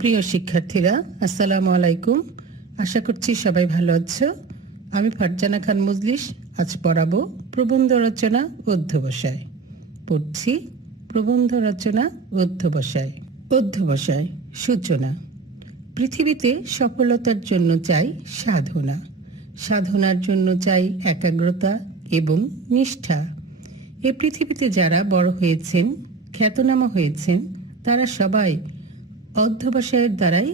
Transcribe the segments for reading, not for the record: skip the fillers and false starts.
প্রিয় শিক্ষার্থীরা, আসসালামু আলাইকুম। আশা করছি সবাই ভালো আছো। আমি ফারজানা খান মজলিস আজ পড়াবো প্রবন্ধ রচনা অধ্যবসায়। পড়ছি প্রবন্ধ রচনা অধ্যবসায়। অধ্যবসায় সূচনা। পৃথিবীতে সফলতার জন্য চাই সাধনা, সাধনার জন্য চাই একাগ্রতা এবং নিষ্ঠা। এ পৃথিবীতে যারা বড় হয়েছেন, খ্যাতনামা হয়েছেন, তারা সবাই অধ্যবসায়ের দ্বারাই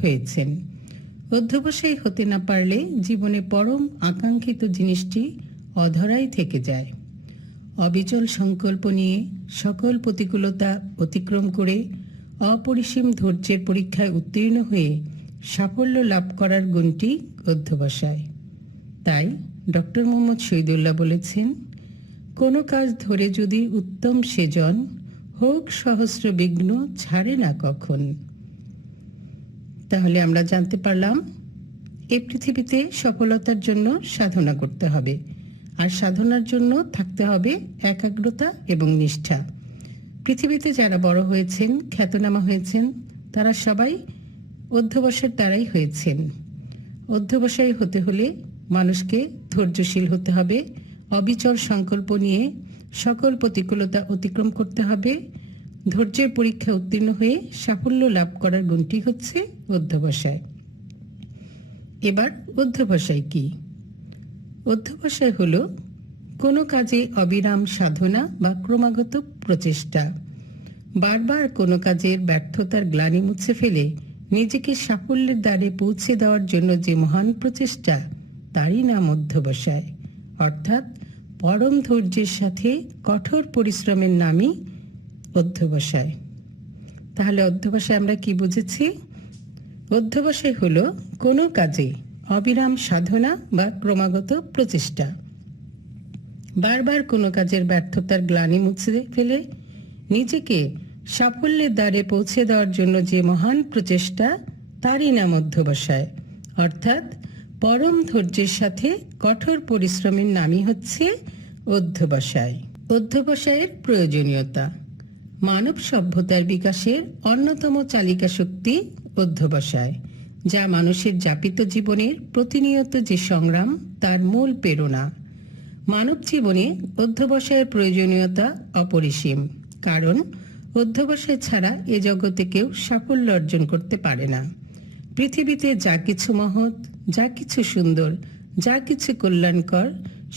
হয়েছেন। অধ্যবসায়ী হতে না পারলে জীবনে পরম আকাঙ্ক্ষিত জিনিসটি অধরাই থেকে যায়। অবিচল সংকল্প নিয়ে সকল প্রতিকূলতা অতিক্রম করে অপরিসীম ধৈর্যের পরীক্ষায় উত্তীর্ণ হয়ে সাফল্য লাভ করার গুণটি অধ্যবসায়। তাই ডক্টর মোহাম্মদ শহীদুল্লাহ বলেছেন, কোনো কাজ ধরে যদি উত্তম সেজন, হোক সহস্র বিঘ্ন ছাড়ে না কখন। তাহলে আমরা জানতে পারলাম এই পৃথিবীতে সফলতার জন্য সাধনা করতে হবে, আর সাধনার জন্য থাকতে হবে একাগ্রতা এবং নিষ্ঠা। পৃথিবীতে যারা বড় হয়েছেন, খ্যাতনামা হয়েছেন, তারা সবাই অধ্যবসায়ের দ্বারাই হয়েছেন। অধ্যবসায়ী হতে হলে মানুষকে ধৈর্যশীল হতে হবে, অবিচল সংকল্প নিয়ে সকল প্রতিকূলতা অতিক্রম করতে হবে, ধৈর্যের পরীক্ষা উত্তীর্ণ হয়ে সাফল্য লাভ করার গুণটি হচ্ছে অধ্যবসায়। এবার অধ্যবসায় কি? অধ্যবসায় হলো কোনো কাজে অবিরাম সাধনা বা ক্রমাগত প্রচেষ্টা। বারবার কোনো কাজের ব্যর্থতার গ্লানি মুছে ফেলে নিজেকে সাফল্যের দ্বারে পৌঁছে দেওয়ার জন্য যে মহান প্রচেষ্টা, তারই নাম অধ্যবসায়। অর্থাৎ পরম ধৈর্যের সাথে কঠোর পরিশ্রমের নামই অধ্যবসায়। তাহলে অধ্যবসায় আমরা কি বুঝেছি? অধ্যবসায় হলো কোনো কাজে অবিরাম সাধনা বা ক্রমাগত প্রচেষ্টা। বারবার কোনো কাজের ব্যর্থতার গ্লানি মুছে ফেলে নিজেকে সাফল্যের দ্বারে পৌঁছে দেওয়ার জন্য যে মহান প্রচেষ্টা, তারই নাম অধ্যবসায়। অর্থাৎ পরম ধৈর্যের সাথে কঠোর পরিশ্রমের নামই হচ্ছে অধ্যবসায়। অধ্যবসায়ের প্রয়োজনীয়তা। মানব সভ্যতার বিকাশের অন্যতম চালিকা শক্তি অধ্যবসায়, যা মানুষের যাপিত জীবনের প্রতিনিয়ত যে সংগ্রাম, তার মূল প্রেরণা। মানব জীবনে অধ্যবসায়ের প্রয়োজনীয়তা অপরিসীম, কারণ অধ্যবসায় ছাড়া এ জগতে কেউ সাফল্য অর্জন করতে পারে না। পৃথিবীতে যা কিছু মহৎ, যা কিছু সুন্দর, যা কিছু কল্যাণকর,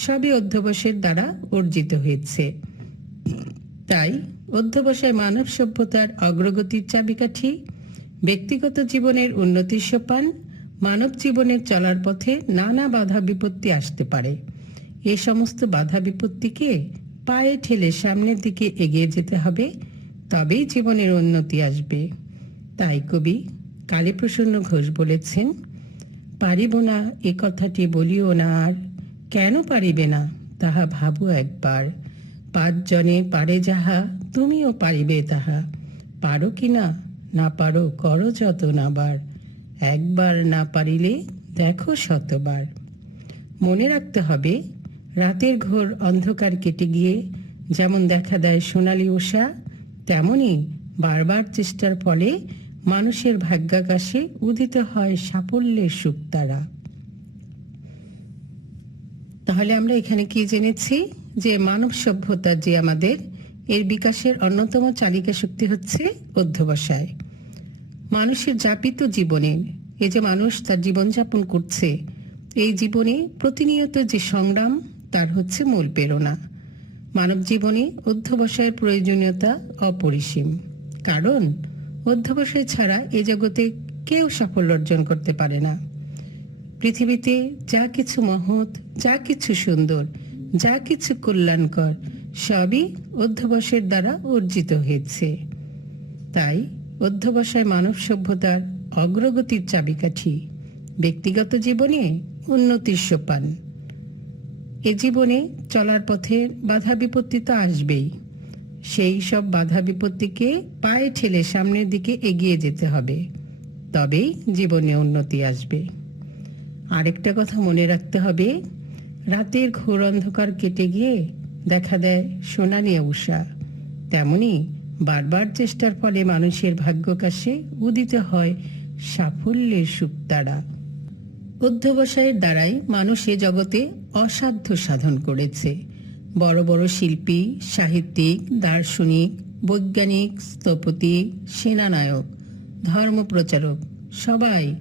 সবই অধ্যবসায়ের দ্বারা অর্জিত হয়েছে। তাই অধ্যবসায় মানব সভ্যতার অগ্রগতির চাবিকাঠি, ব্যক্তিগত জীবনের উন্নতির সোপান। মানব জীবনের চলার পথে নানা বাধা বিপত্তি আসতে পারে। এই সমস্ত বাধা বিপত্তিকে পায়ে ঠেলে সামনের দিকে এগিয়ে যেতে হবে, তবেই জীবনের উন্নতি আসবে। তাই কবি কালীপ্রসন্ন ঘোষ বলেছেন, পারিব না এ কথাটি বলিও না আর, কেন পারিবে না তাহা ভাবো একবার। 5 জনে পারে যাহা, তুমিও পারিবে তাহা, পারো কি না, না পারো করো যতন আবার, একবার না পারিলে দেখো শতবার। মনে রাখতে হবে, রাতের ঘোর অন্ধকার কেটে গিয়ে যেমন দেখা দেয় সোনালী উষা, তেমনি বারবার চেষ্টার ফলে মানুষের ভাগ্যাকাশে উদিত হয় সাফল্যের শুকতারা। তাহলে আমরা এখানে কি জেনেছি? যে মানব সভ্যতার যে আমাদের এর বিকাশের অন্যতম চালিকা শক্তি হচ্ছে অধ্যবসায়। মানুষের যাপিত জীবনে এই যে মানুষ তার জীবনযাপন করছে, এই জীবনে প্রতিনিয়ত যে সংগ্রাম, তার হচ্ছে মূল প্রেরণা। মানব জীবনে অধ্যবসায়ের প্রয়োজনীয়তা অপরিসীম, কারণ অধ্যবসায় ছাড়া এ জগতে কেউ সাফল্য অর্জন করতে পারে না। পৃথিবীতে যা কিছু মহৎ, যা কিছু সুন্দর, যা কিছু কল্যাণকর, সবই অধ্যবসায়ের দ্বারা অর্জিত হয়েছে। তাই অধ্যবসায় মানব সভ্যতার অগ্রগতির চাবিকাঠি, ব্যক্তিগত জীবনে উন্নতির সোপান। এ জীবনে চলার পথে বাধা বিপত্তি তো আসবেই, সেই সব বাধা বিপত্তিকে পায়ে ঠেলে সামনের দিকে এগিয়ে যেতে হবে, তবেই জীবনে উন্নতি আসবে। আরেকটা কথা মনে রাখতে হবে, রাতের ঘোর অন্ধকার কেটে গিয়ে দেখা দেয় সোনালী উষা, তেমনি বারবার চেষ্টার ফলে মানুষের ভাগ্যকাশে উদিত হয় সাফল্যের সুক্তারা। অধ্যবসায়ের দ্বারাই মানুষ এ জগতে অসাধ্য সাধন করেছে। বড় বড় শিল্পী, সাহিত্যিক, দার্শনিক, বৈজ্ঞানিক, স্থপতি, সেনানায়ক, ধর্মপ্রচারক সবাই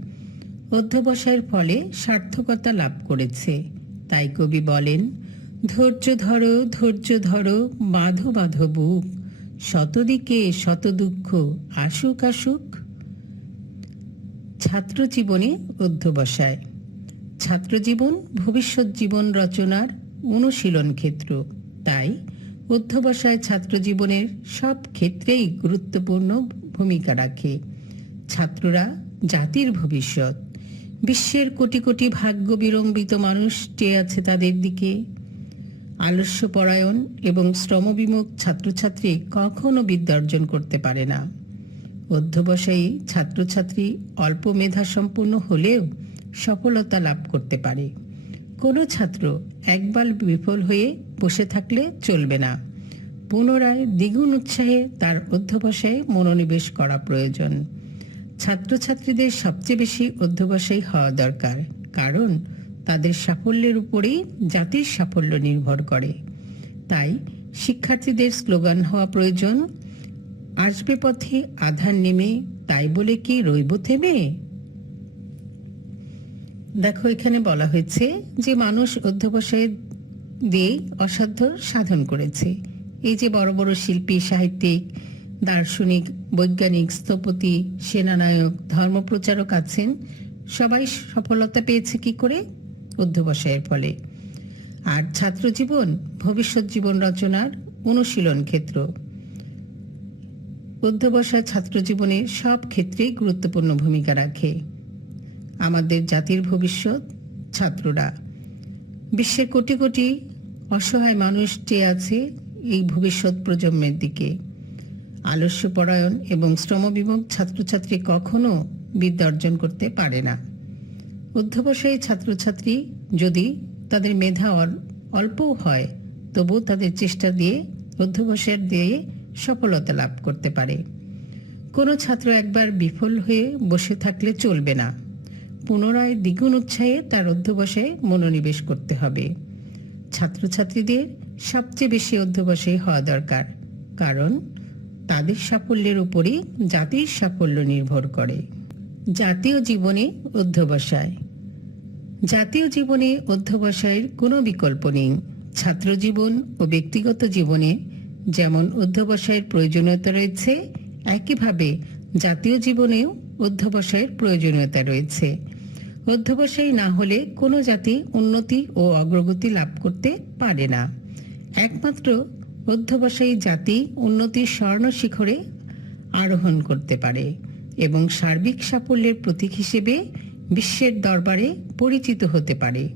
অধ্যবসায়ের ফলে সার্থকতা লাভ করেছে। তাই কবি বলেন, ধৈর্য ধরো বাঁধো বাঁধো বুক, শতদিকে শত দুঃখ আসুক আসুক। ছাত্র জীবনে অধ্যবসায়। ছাত্রজীবন ভবিষ্যৎ জীবন রচনার অনুশীলন ক্ষেত্র। তাই অধ্যবসায় ছাত্র জীবনের সব ক্ষেত্রেই গুরুত্বপূর্ণ ভূমিকা রাখে। ছাত্ররা জাতির ভবিষ্যৎ। বিশ্বের কোটি কোটি ভাগ্য বিড়ম্বিত মানুষ চেয়ে আছে তাদের দিকে। আলস্যপরায়ণ এবং শ্রমবিমুখ ছাত্রছাত্রী কখনো বিদ্যা অর্জন করতে পারে না। অধ্যবসায়ী ছাত্রছাত্রী অল্প মেধা সম্পন্ন হলেও সফলতা লাভ করতে পারে। কোনো ছাত্র একবার বিফল হয়ে বসে থাকলে চলবে না। পুনরায় দ্বিগুণ উৎসাহে তার অধ্যবসায়ে মনোনিবেশ করা প্রয়োজন। ছাত্রছাত্রীদের সবচেয়ে বেশি অধ্যবসায়ী হওয়া দরকার, কারণ তাদের সাফল্যের উপরেই জাতির সাফল্য নির্ভর করে। তাই শিক্ষার্থীদের স্লোগান হওয়া প্রয়োজন, আসবে পথে আধার নেমে, তাই বলে কি রইব থেমে। দেখো, এখানে বলা হয়েছে যে মানুষ অধ্যবসায় দিয়ে অসাধ্য সাধন করেছে। এই যে বড় বড় শিল্পী, সাহিত্যিক, দার্শনিক, বৈজ্ঞানিক, স্থপতি, সেনানায়ক, ধর্মপ্রচারক আছেন, সবাই সফলতা পেয়েছে কি করে? অধ্যবসায়ের ফলে। আর ছাত্র জীবন ভবিষ্যৎ জীবন রচনার অনুশীলন ক্ষেত্র। অধ্যবসায় ছাত্র জীবনের সব ক্ষেত্রেই গুরুত্বপূর্ণ ভূমিকা রাখে। আমাদের জাতির ভবিষ্যৎ ছাত্ররা। বিশ্বের কোটি কোটি অসহায় মানুষ চেয়ে আছে এই ভবিষ্যৎ প্রজন্মের দিকে। আলস্যপরায়ণ এবং শ্রমবিমুখ ছাত্রছাত্রী কখনো বিদ্যা অর্জন করতে পারে না। অধ্যবসায়ী ছাত্রছাত্রী যদি তাদের মেধা অল্পও হয়, তবু তাদের চেষ্টা দিয়ে অধ্যবসায় দিয়ে সফলতা লাভ করতে পারে। কোনো ছাত্র একবার বিফল হয়ে বসে থাকলে চলবে না। পুনরায় দ্বিগুণ উৎসাহে তার অধ্যবসায়ে মনোনিবেশ করতে হবে। ছাত্রছাত্রীদের সবচেয়ে বেশি অধ্যবসায়ী হওয়া দরকার, কারণ তাদের সাফল্যের উপরই জাতির সাফল্য নির্ভর করে। জাতীয় জীবনে অধ্যবসায়। জাতীয় জীবনে অধ্যবসায়ের কোনো বিকল্প নেই। ছাত্র জীবন ও ব্যক্তিগত জীবনে যেমন অধ্যবসায়ের প্রয়োজনীয়তা রয়েছে, একইভাবে জাতীয় জীবনেও অধ্যবসায়ের প্রয়োজনীয়তা রয়েছে। অধ্যবসায়ী না হলে কোনো জাতি উন্নতি ও অগ্রগতি লাভ করতে পারে না। একমাত্র অধ্যবসায়ী জাতি উন্নতির স্বর্ণ শিখরে আরোহণ করতে পারে এবং সার্বিক সাফল্যের প্রতীক হিসেবে বিশ্বের দরবারে পরিচিত হতে পারে।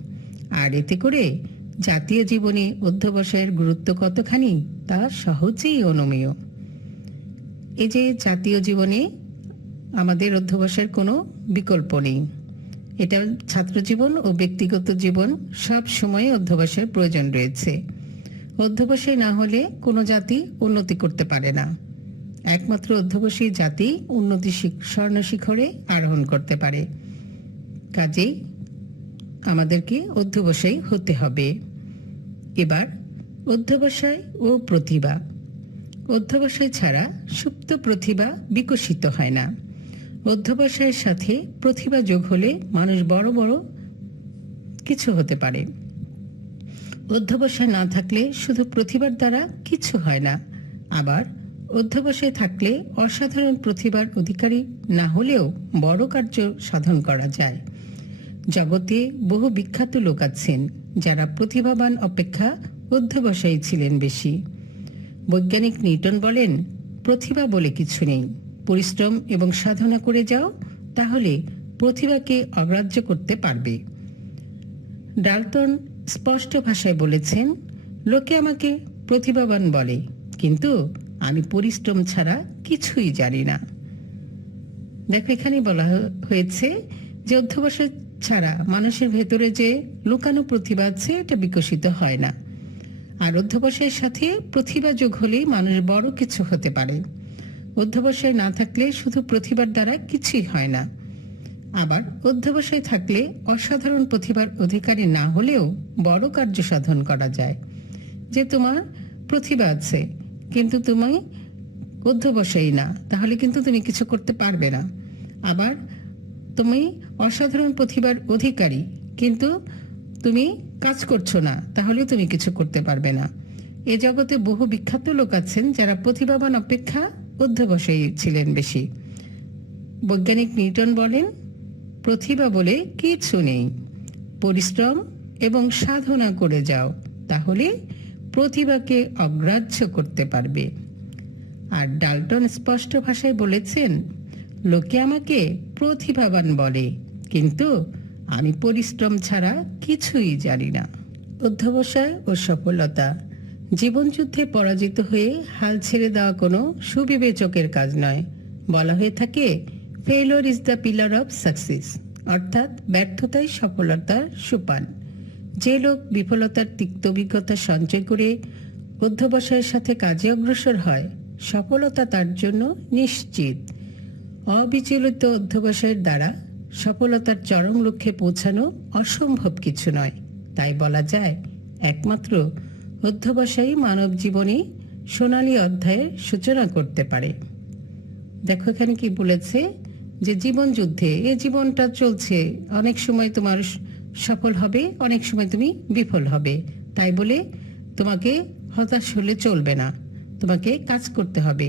আর এতে করে জাতীয় জীবনে অধ্যবসায়ের গুরুত্ব কতখানি তা সহজেই অনুমেয়। এই যে জাতীয় জীবনে আমাদের অধ্যবসায়ের কোনো বিকল্প নেই। এটা ছাত্র জীবন ও ব্যক্তিগত জীবন সব সময়ে অধ্যবসায়ের প্রয়োজন রয়েছে। অধ্যবসায় না হলে কোনো জাতি উন্নতি করতে পারে না। একমাত্র অধ্যবসায়ী জাতি উন্নতি স্বর্ণ শিখরে আরোহণ করতে পারে। কাজেই আমাদেরকে অধ্যবসায়ী হতে হবে। এবার অধ্যবসায় ও প্রতিভা। অধ্যবসায় ছাড়া সুপ্ত প্রতিভা বিকশিত হয় না। অধ্যবসায়ের সাথে প্রতিভা যোগ হলে মানুষ বড় বড় কিছু হতে পারে। অধ্যবসায় না থাকলে শুধু প্রতিভার দ্বারা কিছু হয় না। আবার অধ্যবসায় থাকলে অসাধারণ প্রতিভার অধিকারী না হলেও বড় কার্য সাধন করা যায়। জগতে বহু বিখ্যাত লোক আছেন যারা প্রতিভাবান অপেক্ষা অধ্যবসায়ী ছিলেন বেশি। বৈজ্ঞানিক নিউটন বলেন, প্রতিভা বলে কিছু নেই, পরিশ্রম এবং সাধনা করে যাও, তাহলে প্রতিভাকে অগ্রাহ্য করতে পারবে। ডাল্টন স্পষ্ট ভাষায় বলেছেন, লোকে আমাকে প্রতিভাবান বলে, কিন্তু আমি পরিশ্রম ছাড়া কিছুই জানি না। দেখো, এখানে বলা হয়েছে যে অধ্যবসায় ছাড়া মানুষের ভেতরে যে লুকানো প্রতিভা আছে এটা বিকশিত হয় না। আর অধ্যবসায়ের সাথে প্রতিভা যোগ হলেই মানুষ বড় কিছু হতে পারে। অধ্যবসায় না থাকলে শুধু প্রতিভার দ্বারা কিছুই হয় না। আবার অধ্যবসায় থাকলে অসাধারণ প্রতিভার অধিকারী না হলেও বড় কার্য সাধন করা যায়। যে তোমার প্রতিভা আছে কিন্তু তুমি অধ্যবসায়ী না, তাহলে কিন্তু তুমি কিছু করতে পারবে না। আবার তুমি অসাধারণ প্রতিভার অধিকারী কিন্তু তুমি কাজ করছো না, তাহলে তুমি কিছু করতে পারবে না। এ জগতে বহু বিখ্যাত লোক আছেন যারা প্রতিভাবান অপেক্ষা অধ্যবসায়ী ছিলেন বেশি। বৈজ্ঞানিক নিউটন বলেন, প্রতিভা বলে কিছু নেই, পরিশ্রম এবং সাধনা করে যাও, তাহলে প্রতিভাকে অগ্রাহ্য করতে পারবে। আর ডাল্টন স্পষ্ট ভাষায় বলেছেন, লোকে আমাকে প্রতিভাবান বলে, কিন্তু আমি পরিশ্রম ছাড়া কিছুই জানি না। অধ্যবসায় ও সফলতা। জীবনযুদ্ধে পরাজিত হয়ে হাল ছেড়ে দেওয়া কোনো সুবিবেচকের কাজ নয়। বলা হয়ে থাকে, failure is the pillar of success, অর্থাৎ ব্যর্থতাই সফলতার সোপান। যে লোক বিফলতার তিক্ত অভিজ্ঞতা সঞ্চয় করে অধ্যবসায়ের সাথে কাজে অগ্রসর হয়, সফলতা তার জন্য নিশ্চিত। অবিচলিত অধ্যবসায়ের দ্বারা সফলতার চরম লক্ষ্যে পৌঁছানো অসম্ভব কিছু নয়। তাই বলা যায়, একমাত্র অধ্যবসায়ী মানব জীবনে সোনালী অধ্যায়ের সূচনা করতে পারে। দেখো এখানে কি বলেছে, যে জীবন যুদ্ধে, এ জীবনটা চলছে, অনেক সময় তোমার সফল হবে, অনেক সময় তুমি বিফল হবে। তাই বলে তোমাকে হতাশ হলে চলবে না, তোমাকে কাজ করতে হবে।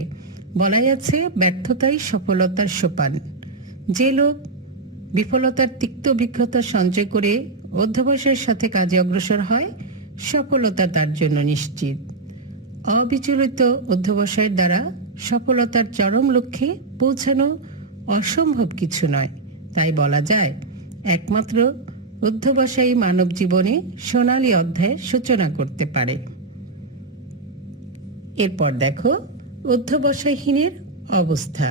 বলাই আছে, ব্যর্থতাই সফলতার সোপান। যে লোক বিফলতার তিক্ত অভিজ্ঞতা সঞ্চয় করে অধ্যবসায়ের সাথে কাজে অগ্রসর হয়, সফলতা তার জন্য নিশ্চিত। অবিচলিত অধ্যবসায়ের দ্বারা সফলতার চরম লক্ষ্যে পৌঁছানো অসম্ভব কিছু নয়। তাই বলা যায়, একমাত্র অধ্যবসায়ী মানব জীবনে সোনালী অধ্যায়ের সূচনা করতে পারে। এরপর দেখো, অধ্যবসায়হীনের অবস্থা।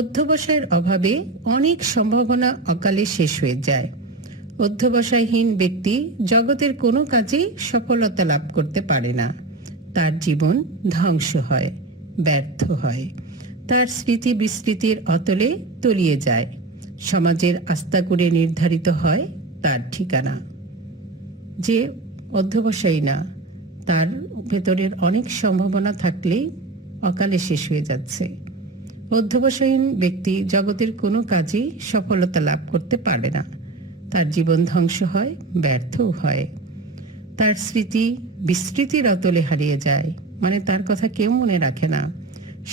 অধ্যবসায়ের অভাবে অনেক সম্ভাবনা অকালে শেষ হয়ে যায়। অধ্যবসায়হীন ব্যক্তি জগতের কোনো কাজেই সফলতা লাভ করতে পারে না। তার জীবন ধ্বংস হয়, ব্যর্থ হয়, তার স্মৃতি বিস্মৃতির অতলে তলিয়ে যায়। সমাজের আস্থা করে নির্ধারিত হয় তার ঠিকানা। যে অধ্যবসায়ী না, তার ভেতরের অনেক সম্ভাবনা থাকলেই অকালে শেষ হয়ে যাচ্ছে। অধ্যবসায়হীন ব্যক্তি জগতের কোনো কাজেই সফলতা লাভ করতে পারে না। তার জীবন ধ্বংস হয়, ব্যর্থও হয়, তার স্মৃতি বিস্মৃতির অতলে হারিয়ে যায়, মানে তার কথা কেউ মনে রাখে না।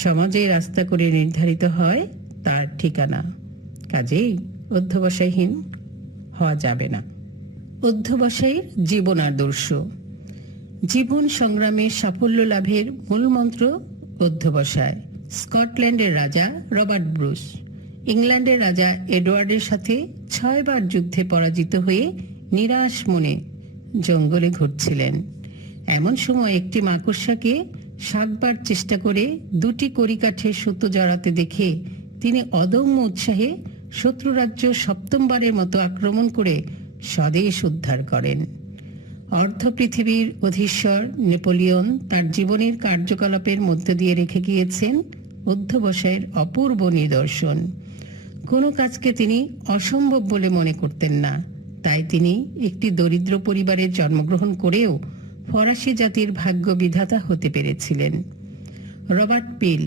সমাজে রাস্তা করে নির্ধারিত হয় তার ঠিকানা। কাজেই অধ্যবসায়হীন হওয়া যাবে না। অধ্যবসায়ের জীবন আদর্শ। জীবন সংগ্রামে সাফল্য লাভের মূল মন্ত্র অধ্যবসায়। স্কটল্যান্ডের রাজা রবার্ট ব্রুস ইংল্যান্ডের রাজা এডওয়ার্ডের সাথে 6 বার যুদ্ধে পরাজিত হয়ে নিরাশ মনে জঙ্গলে ঘুরছিলেন। এমন সময় একটি মাকড়সাকে 7 বার চেষ্টা করে 2টি কড়িকাঠে সুতো জড়াতে দেখে তিনি অদম্য উৎসাহে শত্রু রাজ্য 7ম বারের মতো আক্রমণ করে স্বদেশ উদ্ধার করেন। অর্ধ পৃথিবীর অধীশ্বর নেপোলিয়ন তার জীবনের কার্যকলাপের মধ্যে দিয়ে রেখে গিয়েছেন অধ্যবসায়ের অপূর্ব নিদর্শন। কোনো কাজকে তিনি অসম্ভব বলে মনে করতেন না। তাই তিনি একটি দরিদ্র পরিবারে জন্মগ্রহণ করেও ফরাসি জাতির ভাগ্য বিধাতা হতে পেরেছিলেন। রবার্ট পিল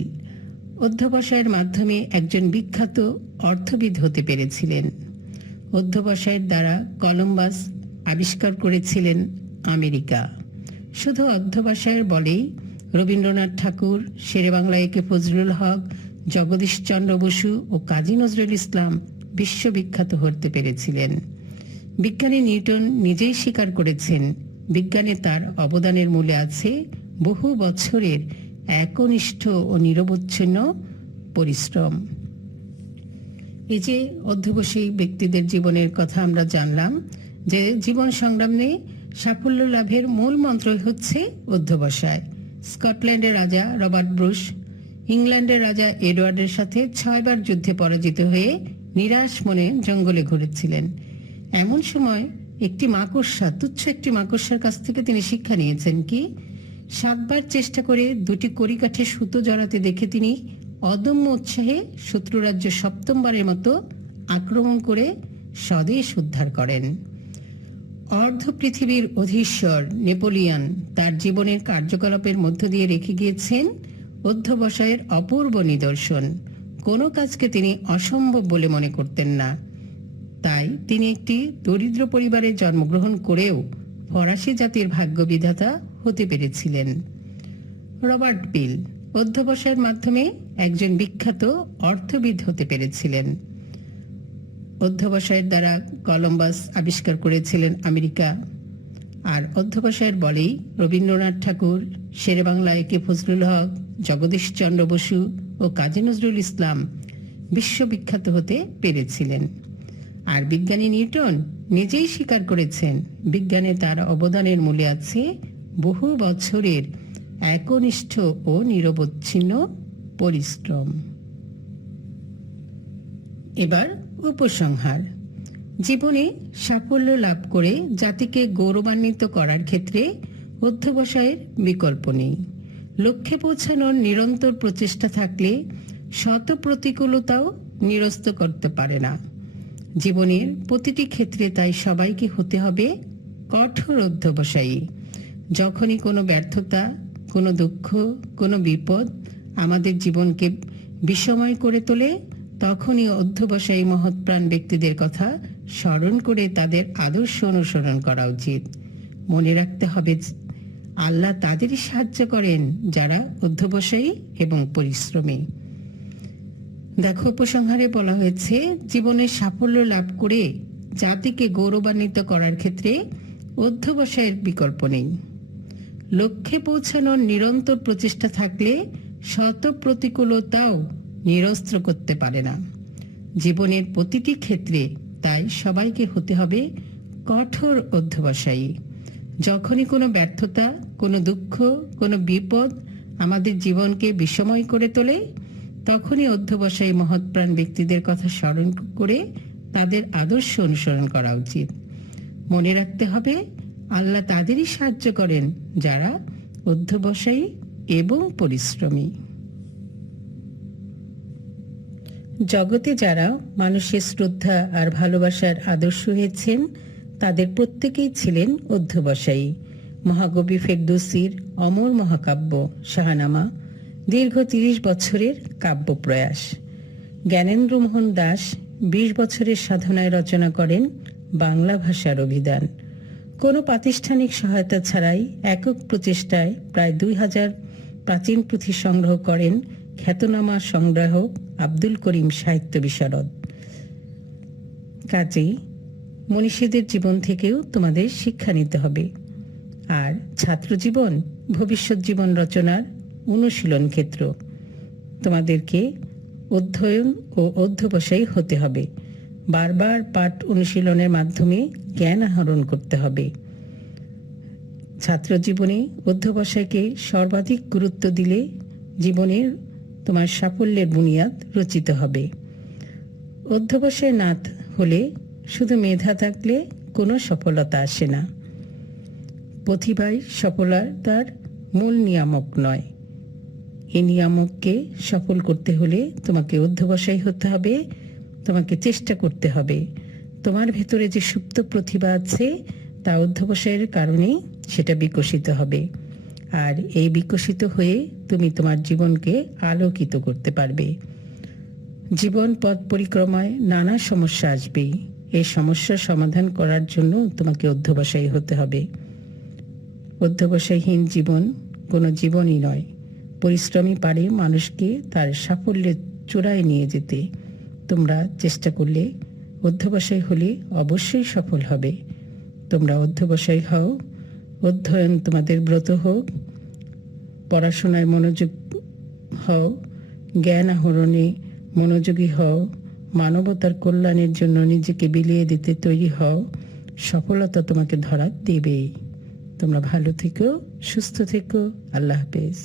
অধ্যবসায়ের মাধ্যমে একজন বিখ্যাত অর্থবিদ হতে পেরেছিলেন। অধ্যবসায়ের দ্বারা কলম্বাস আবিষ্কার করেছিলেন আমেরিকা। শুধু অধ্যবসায়ের বলেই রবীন্দ্রনাথ ঠাকুর, শেরেবাংলা একে ফজলুল হক, জগদীশচন্দ্র বসু ও কাজী নজরুল ইসলাম বিশ্ববিখ্যাত হতে পেরেছিলেন। বিজ্ঞানী নিউটন নিজেই স্বীকার করেছেন, বিজ্ঞানে তার অবদানের মূলে আছে বহু বছরের একনিষ্ঠ ও নিরবচ্ছিন্ন পরিশ্রম। এই যে অধ্যবসায়ী ব্যক্তিদের জীবনের কথা আমরা জানলাম, যে জীবন সংগ্রামে সাফল্য লাভের মূল মন্ত্রই হচ্ছে অধ্যবসায়। স্কটল্যান্ডের রাজা রবার্ট ব্রুস ইংল্যান্ডের রাজা এডওয়ার্ডের সাথে 6 বার যুদ্ধে পরাজিত হয়ে নিরাশ মনে জঙ্গলে ঘুরেছিলেন। এমন সময় একটি মাকড়সা, তুচ্ছ একটি মাকড়সার কাছ থেকে তিনি শিক্ষা নিয়েছেন কি 7 বার চেষ্টা করে 2টি কড়িকাঠে সুতো জড়াতে দেখে তিনি অদম্য উৎসাহে শত্রুরাজ্য 7ম বারের মতো আক্রমণ করে স্বদেশ উদ্ধার করেন। অর্ধ পৃথিবীর অধীশ্বর নেপোলিয়ন তার জীবনের কার্যকলাপের মধ্য দিয়ে রেখে গিয়েছেন অধ্যবসায়ের অপূর্ব নিদর্শন। কোনো কাজকে তিনি অসম্ভব বলে মনে করতেন না। তাই তিনি একটি দরিদ্র পরিবারে জন্মগ্রহণ করেও ফরাসি জাতির ভাগ্য বিধাতা হতে পেরেছিলেন। রবার্ট পিল অধ্যবসায়ের মাধ্যমে একজন বিখ্যাত অর্থবিদ হতে পেরেছিলেন। অধ্যবসায়ের দ্বারা কলম্বাস আবিষ্কার করেছিলেন আমেরিকা, আর অধ্যবসায়ের বলেই রবীন্দ্রনাথ ঠাকুর, শেরেবাংলা একে ফজলুল হক, জগদীশচন্দ্র বসু ও কাজী নজরুল ইসলাম বিশ্ববিখ্যাত হতে পেরেছিলেন। আর বিজ্ঞানী নিউটন নিজেই স্বীকার করেছেন বিজ্ঞানে তার অবদানের মূলে আছে বহু বছরের একনিষ্ঠ ও নিরবচ্ছিন্ন পরিশ্রম। এবার উপসংহার। জীবনে সাফল্য লাভ করে জাতিকে গৌরবান্বিত করার ক্ষেত্রে অধ্যবসায়ের বিকল্প নেই। লক্ষ্যে পৌঁছানোর নিরন্তর প্রচেষ্টা থাকলে শত প্রতিকূলতাও নিরস্ত করতে পারে না। জীবনের প্রতিটি ক্ষেত্রে তাই সবাইকে হতে হবে কঠোর অধ্যবসায়ী। যখনই কোনো ব্যর্থতা, কোনো দুঃখ, কোনো বিপদ আমাদের জীবনকে বিষময় করে তোলে, তখনই অধ্যবসায়ী মহৎপ্রাণ ব্যক্তিদের কথা স্মরণ করে তাদের আদর্শ অনুসরণ করা উচিত। মনে রাখতে হবে আল্লাহ তাদেরই সাহায্য করেন যারা অধ্যবসায়ী এবং পরিশ্রমী। দেখো, উপসংহারে বলা হয়েছে জীবনে সাফল্য লাভ করে জাতিকে গৌরবান্বিত করার ক্ষেত্রে অধ্যবসায়ের বিকল্প নেই। লক্ষ্যে পৌঁছানোর নিরন্তর প্রচেষ্টা থাকলে শত প্রতিকূলতাও নিরস্ত্র করতে পারে না। জীবনের প্রতিটি ক্ষেত্রে তাই সবাইকে হতে হবে কঠোর অধ্যবসায়ী। যখনই কোনো ব্যর্থতা, কোনো দুঃখ, কোনো বিপদ আমাদের জীবনকে বিষময় করে তোলে, তখনই অধ্যবসায়ী মহৎপ্রাণ ব্যক্তিদের কথা স্মরণ করে তাদের আদর্শ অনুসরণ করা উচিত। মনে রাখতে হবে আল্লাহ তাদেরই সাহায্য করেন যারা অধ্যবসায়ী এবং পরিশ্রমী। জগতে যারা মানুষের শ্রদ্ধা আর ভালোবাসার আদর্শ হয়েছেন তাদের প্রত্যেকেই ছিলেন অধ্যবসায়ী। মহাকবি ফেরদৌসির অমর মহাকাব্য শাহনামা দীর্ঘ 30 বছরের কাব্য প্রয়াস। জ্ঞানেন্দ্রমোহন দাস 20 বছরের সাধনায় রচনা করেন বাংলা ভাষার অভিধান। কোনো প্রাতিষ্ঠানিক সহায়তা ছাড়াই একক প্রচেষ্টায় প্রায় 2000 প্রাচীন পুঁথি সংগ্রহ করেন খ্যাতনামা সংগ্রাহক আব্দুল করিম সাহিত্য বিশারদ। কাজেই মনীষীদের জীবন থেকেও তোমাদের শিক্ষা নিতে হবে। আর ছাত্র জীবন ভবিষ্যৎ জীবন রচনার অনুশীলন ক্ষেত্র। তোমাদেরকে অধ্যয়ন ও অধ্যবসায়ী হতে হবে। বারবার পাঠ অনুশীলনের মাধ্যমে জ্ঞান আহরণ করতে হবে। ছাত্র জীবনে অধ্যবসায়কে সর্বাধিক গুরুত্ব দিলে জীবনের তোমার সাফল্যের বুনিয়াদ রচিত হবে। অধ্যবসায় না হলে শুধু মেধা থাকলে কোনো সফলতা আসে না। প্রতিভাই সফলতার মূল নিয়ামক নয়। এই নিয়ামককে সফল করতে হলে তোমাকে অধ্যবসায়ী হতে হবে, তোমাকে চেষ্টা করতে হবে। তোমার ভেতরে যে সুপ্ত প্রতিভা আছে তা অধ্যবসায়ের কারণে সেটা বিকশিত হবে। আর এই বিকশিত হয়ে তুমি তোমার জীবনকে আলোকিত করতে পারবে। জীবন পথ পরিক্রমায় নানা সমস্যা আসবেই। এই সমস্যার সমাধান করার জন্য তোমাকে অধ্যবসায়ী হতে হবে। অধ্যবসায়হীন জীবন কোনো জীবনই নয়। পরিশ্রমী পারে মানুষকে তার সাফল্যের চূড়ায় নিয়ে যেতে। তোমরা চেষ্টা করলে, অধ্যবসায়ী হলে অবশ্যই সফল হবে। তোমরা অধ্যবসায়ী হও, অধ্যয়ন তোমাদের ব্রত হোক, পড়াশোনায় মনোযোগ হও, জ্ঞান আহরণে মনোযোগী হও, মানবতার কল্যাণের জন্য নিজেকে বিলিয়ে দিতে তৈরি হও। সফলতা তোমাকে ধরা দেবেই। তোমরা ভালো থেকো, সুস্থ থেকো। আল্লাহ হাফেজ।